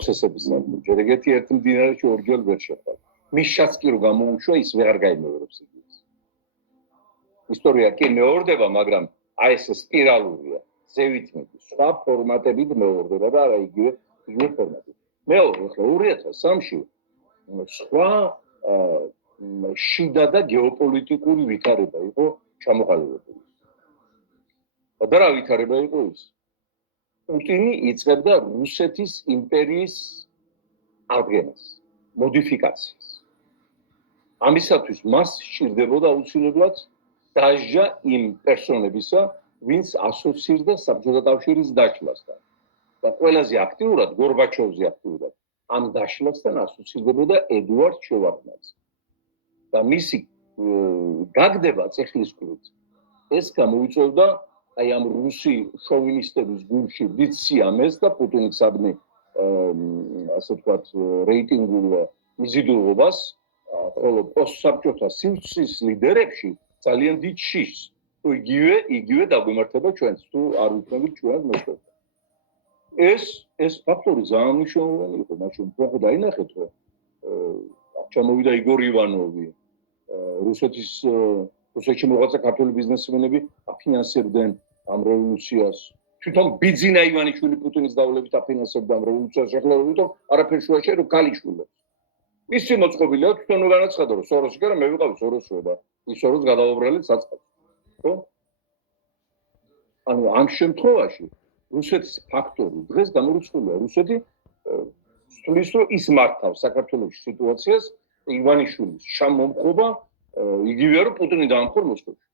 პროცესების საქმე. ჯერ ეგეთი ერთ მდინარეში ორჯერ ვერ შეხვდა. მის კი რო გამოუშვა ის ვეღარ გაიმეორებს იგივეს. ისტორია კი მეორდება, მაგრამ აი ეს სპირალურია. ზევით მეტი, სხვა ფორმატებით მეორდება და არა იგივე ფორმატით. მეორე, ახლა 2003-ში სხვა შიდა და გეოპოლიტიკური ვითარება იყო ჩამოყალიბებული. და რა ვითარება იყო ის? პუტინი იწყებდა რუსეთის იმპერიის აღდგენას, მოდიფიკაციას. ამისათვის მას სჭირდებოდა აუცილებლად დასჯა იმ პერსონებისა, ვინც ასოცირდა საბჭოთა კავშირის დაშლასთან. და ყველაზე აქტიურად გორბაჩოვზე აქტიურად ამ დაშლასთან ასოცირდებოდა ედუარდ შევარდნაძე. და მისი გაგდება წეხლისკვრით ეს გამოიწვევდა აი ამ რუსი შოვინისტების გულში დიდ სიამეს და პუტინისადმი ასე ვთქვათ რეიტინგულ მიზიდულობას, ხოლო პოსტსაბჭოთა სივრცის ლიდერებში ძალიან დიდ შიშს. თუ იგივე დაგვიმართება ჩვენს, თუ არ ვიქნებით ჩვენ მოსკოვში. ეს ფაქტორი ძალიან მნიშვნელოვანი იყო, მაშინ უფრო დაინახეთ, რომ ჩამოვიდა იგორ ივანოვი, რუსეთში მოღვაწე ქართული ბიზნესმენები აფინანსებდნენ ამ რევოლუციას. თვითონ ბიძინა ივანიშვილი პუტინის დავლებით აფინანსებდა ამ რევოლუციას, ახლა რომ არაფერ შუაში რომ ქალიშვილებს. ისი მოწყობილია თვითონ განაცხადა, რომ სოროსი კი არა, მე ვიყავი სოროსი და ის სოროს გადაუბრალეთ საწყად. ხო? ანუ ამ შემთხვევაში რუსეთის ფაქტორი დღეს გამორიცხულია. რუსეთი სulis რომ ის მართავს საქართველოს სიტუაციას ივანიშვილის ჩამომხობა იგივეა რომ პუტინი დაამხო მოსკოვში.